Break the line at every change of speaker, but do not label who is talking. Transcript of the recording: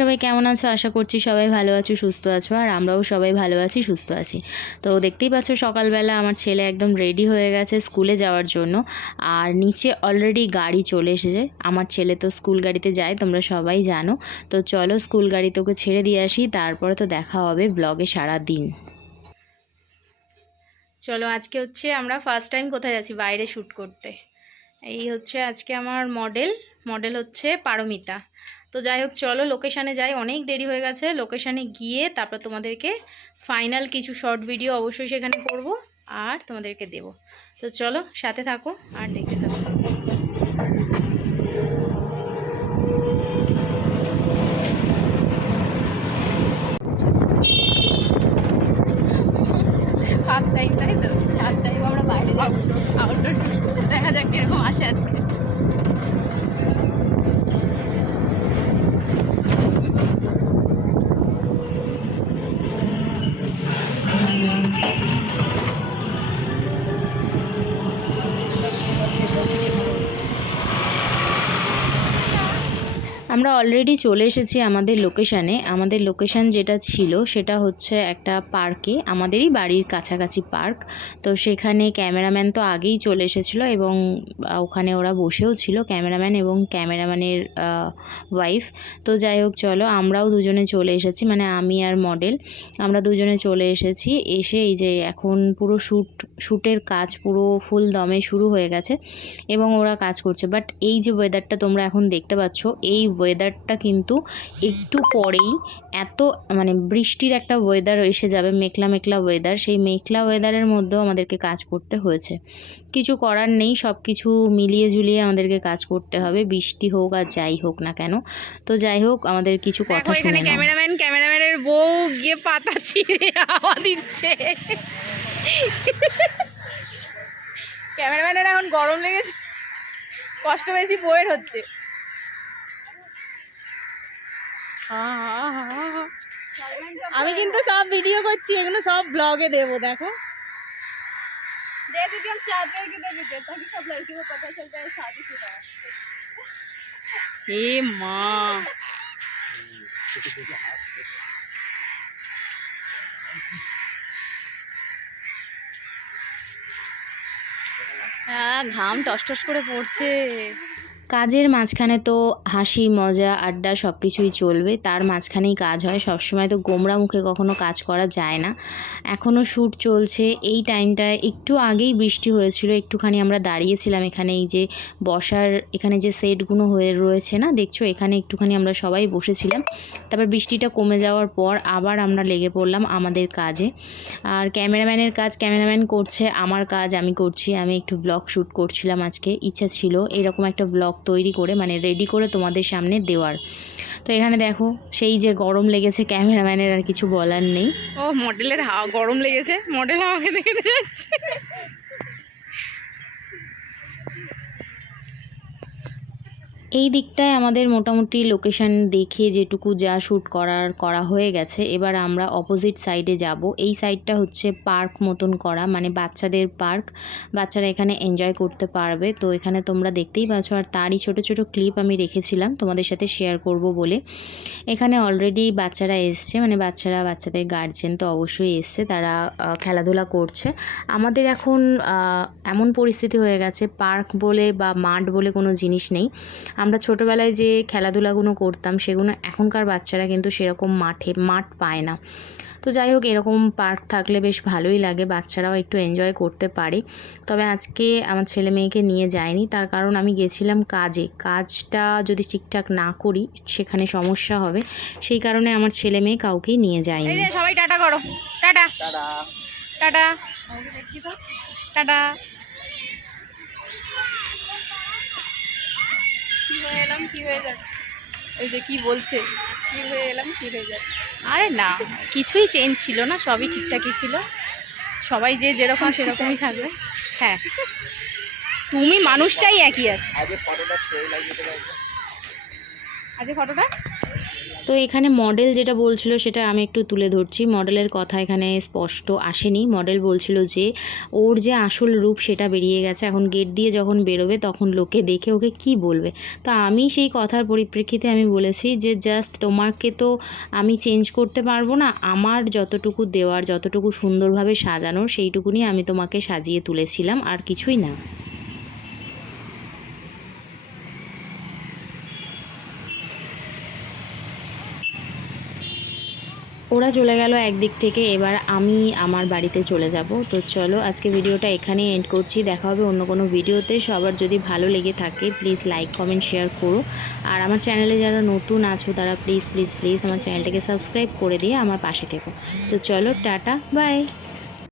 সবাই কেমন আছো? আশা করছি সবাই ভালো আছো, সুস্থ আছো, আর আমরাও সবাই ভালো আছি, সুস্থ আছি। তো দেখতেই পাচ্ছ সকালবেলা আমার ছেলে একদম রেডি হয়ে গেছে স্কুলে যাওয়ার জন্য। আর নিচে অলরেডি গাড়ি চলে এসেছে। আমার ছেলে তো স্কুল গাড়িতে যায়, তোমরা সবাই জানো। তো চলো স্কুল গাড়ি তোকে ছেড়ে দিয়ে আসি, তারপরে তো দেখা হবে ব্লগে সারা দিন চলো আজকে হচ্ছে আমরা ফার্স্ট টাইম কোথায় যাচ্ছি, বাইরে শ্যুট করতে। এই হচ্ছে আজকে আমার মডেল মডেল হচ্ছে পারমিতা। তো যাই হোক চলো লোকেশানে যাই। অনেক দেরি হয়ে গেছে। লোকেশানে গিয়ে তারপর তোমাদেরকে ফাইনাল কিছু শর্ট ভিডিও অবশ্যই সেখানে করব আর তোমাদেরকে দেব। তো চলো, সাথে থাকো আর দেখতে থাকো। আমরা অলরেডি চলে এসেছি আমাদের লোকেশানে আমাদের লোকেশান যেটা ছিল সেটা হচ্ছে একটা পার্কে আমাদেরই বাড়ির কাছাকাছি পার্ক তো সেখানে ক্যামেরাম্যান তো আগেই চলে এসেছিল এবং ওখানে ওরা বসেও ছিল ক্যামেরাম্যান এবং ক্যামেরাম্যানের ওয়াইফ তো যাই হোক, চলো আমরাও দুজনে চলে এসেছি মানে আমি আর মডেল আমরা দুজনে চলে এসেছি, এসে এই যে এখন পুরো শ্যুট শ্যুটের কাজ পুরো ফুল দমে শুরু হয়ে গেছে এবং ওরা কাজ করছে। বাট এই যে ওয়েদারটা তোমরা এখন দেখতে পাচ্ছ, এই ওয়েদারটা কিন্তু একটু পরেই এত মানে বৃষ্টির একটা ওয়েদার এসে যাবে মেঘলা মেঘলা ওয়েদার সেই মেঘলা ওয়েদারের মধ্যেও আমাদেরকে কাজ করতে হয়েছে। কিছু করার নেই সব কিছু মিলিয়ে ঝুলিয়ে আমাদেরকে কাজ করতে হবে বৃষ্টি হোক আর যাই হোক না কেন। তো যাই হোক আমাদের কিছু কথা শুনে
ক্যামেরাম্যান ক্যামেরাম্যানের বউ গিয়ে পাতা ছিঁড়ে হাওয়া দিচ্ছে। ক্যামেরাম্যানের এখন গরম লেগেছে কষ্ট বেশি বইয়ের হচ্ছে। আমি কিন্তু সব ভিডিও করছি এগুলো সব ব্লগে দেবো দেখো
दे दीजिए हम चाहते हैं कि दे दीजिए ताकि सब लड़की को पता चल जाए शादी शुदा है
এ মা হ্যাঁ ঘাম টস টস করে পড়ছে
কাজের মাঝখানে তো হাসি, মজা, আড্ডা সব কিছুই চলবে। তার মাঝখানেই কাজ হয়। সবসময় তো গোমরা মুখে কখনো কাজ করা যায় না। এখনও শ্যুট চলছে। এই টাইমটায় একটু আগেই বৃষ্টি হয়েছিল। একটুখানি আমরা দাঁড়িয়েছিলাম এখানে। এই যে বসার, এখানে যে সেটগুলো হয়ে রয়েছে না, দেখছ? এখানে একটুখানি আমরা সবাই বসেছিলাম। তারপর বৃষ্টিটা কমে যাওয়ার পর আবার আমরা লেগে পড়লাম আমাদের কাজে। আর ক্যামেরাম্যানের কাজ ক্যামেরাম্যান করছে, আমার কাজ আমি করছি। আমি একটু ব্লগ শ্যুট করছিলাম আজকে। ইচ্ছা ছিল এরকম একটা ব্লগ তৈরি করে মানে রেডি করে তোমাদের সামনে দেওয়ার। তো এখানে দেখো, সেই যে গরম লেগেছে, ক্যামেরাম্যানের আর কিছু বলার নেই।
ও, মডেলের হাওয়া, গরম লেগেছে, মডেল হাওয়া দেখে যাচ্ছে।
এই দিকটায় আমাদের মোটামুটি লোকেশন দেখে যেটুকু যা শ্যুট করার করা হয়ে গেছে, এবার আমরা অপোজিট সাইডে যাব। এই সাইডটা হচ্ছে পার্ক মতন করা মানে বাচ্চাদের পার্ক বাচ্চারা এখানে এনজয় করতে পারবে। তো এখানে তোমরা দেখতেই পাচ্ছ, আর তারই ছোট ছোট ক্লিপ আমি রেখেছিলাম, তোমাদের সাথে শেয়ার করব বলে। এখানে অলরেডি বাচ্চারা এসছে মানে বাচ্চারা, বাচ্চাদের গার্জেন তো অবশ্যই এসছে, তারা খেলাধুলা করছে। আমাদের এখন এমন পরিস্থিতি হয়ে গেছে পার্ক বলে বা মাঠ বলে কোনো জিনিস নেই। আমরা ছোটোবেলায় যে খেলাধুলাগুলো করতাম সেগুলো এখনকার বাচ্চারা কিন্তু সেরকম মাঠে মাঠ পায় না। তো যাই হোক এরকম পার্ক থাকলে বেশ ভালোই লাগে বাচ্চারাও একটু এনজয় করতে পারে। তবে আজকে আমার ছেলে মেয়েকে নিয়ে যায়নি তার কারণ আমি গেছিলাম কাজে। কাজটা যদি ঠিকঠাক না করি সেখানে সমস্যা হবে। সেই কারণে আমার ছেলে মেয়ে কাউকেই নিয়ে যায়নি।
সবাই টাটা করো। টাটা। টাটা। টাটা।
কি হয়ে এলাম কি হয়ে যাচ্ছে?
এই যে কি বলছে
কি হয়ে এলাম কি হয়ে যাচ্ছে?
আরে না কিছুই চেঞ্জ ছিল না সবই ঠিকঠাকই ছিল। সবাই যে যেরকম সেরকমই থাকবে। হ্যাঁ। তুমি মানুষটাই একই আছো। আজকে ফটোটা
তো এখানে মডেল যেটা বলছিল সেটা আমি একটু তুলে ধরছি। মডেলের কথা এখানে স্পষ্ট আসেনি। মডেল বলছিল যে, ওর যে আসল রূপ সেটা বেরিয়ে গেছে। এখন গেট দিয়ে যখন বেরোবে তখন লোকে দেখে ওকে কি বলবে। তো আমি সেই কথার পরিপ্রেক্ষিতে আমি বলেছি যে, জাস্ট তোমাকে তো আমি চেঞ্জ করতে পারব না। আমার যতটুকু দেওয়ার, যতটুকু সুন্দরভাবে সাজানোর, সেইটুকুনি আমি তোমাকে সাজিয়ে তুলেছিলাম। আর কিছুই না। ওরা চলে গেল একদিক থেকে, এবার আমি আমার বাড়িতে চলে যাব। তো চলো আজকে ভিডিওটা এখানেই এন্ড করছি। দেখা হবে অন্য কোনো ভিডিওতে। সবার যদি ভালো লেগে থাকে প্লিজ লাইক কমেন্ট শেয়ার করো। আর আমার চ্যানেলে যারা নতুন আছো, তারা প্লিজ প্লিজ প্লিজ আমার চ্যানেলটাকে সাবস্ক্রাইব করে দিয়ে আমার পাশে থেকো। তো চলো, টাটা বাই